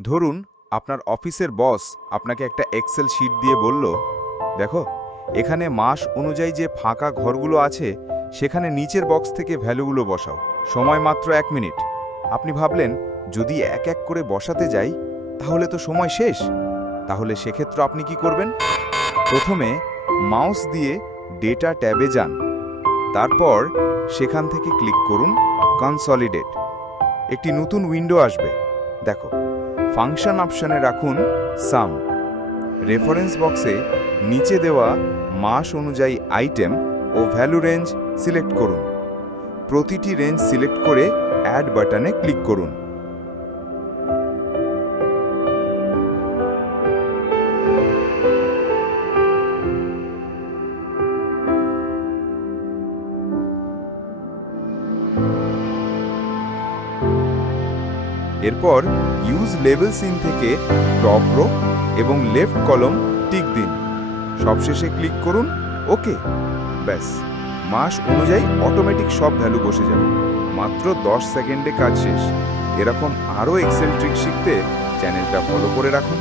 ধরুন আপনার অফিসের বস আপনাকে একটা এক্সেল শিট দিয়ে বলল, দেখো এখানে মাস অনুযায়ী যে ফাঁকা ঘরগুলো আছে সেখানে নিচের বক্স থেকে ভ্যালুগুলো বসাও, সময় মাত্র 1 মিনিট। আপনি ভাবলেন যদি এক এক করে বসাতে যাই তাহলে তো সময় শেষ। তাহলে সেক্ষেত্রে আপনি কি করবেন? প্রথমে মাউস দিয়ে ডেটা ট্যাবে যান, তারপর সেখান থেকে ক্লিক করুন কনসলিডেট। একটি নতুন উইন্ডো আসবে। দেখো, ফাংশন অপশনে রাখুন সাম। রেফারেন্স বক্সে নিচে দেওয়া মাস অনুযায়ী আইটেম ও ভ্যালু রেঞ্জ সিলেক্ট করুন। প্রতিটি রেঞ্জ সিলেক্ট করে অ্যাড বাটনে ক্লিক করুন। এরপর ইউজ লেবেল সিন থেকে টপ রো এবং লেফট কলম টিক দিন। সবশেষে ক্লিক করুন ওকে। ব্যাস, মাস অনুযায়ী অটোমেটিক সব ভ্যালু বসে যাবে। মাত্র 10 সেকেন্ডে কাজ শেষ। এরকম আরও এক্সেল ট্রিক শিখতে চ্যানেলটা ফলো করে রাখুন।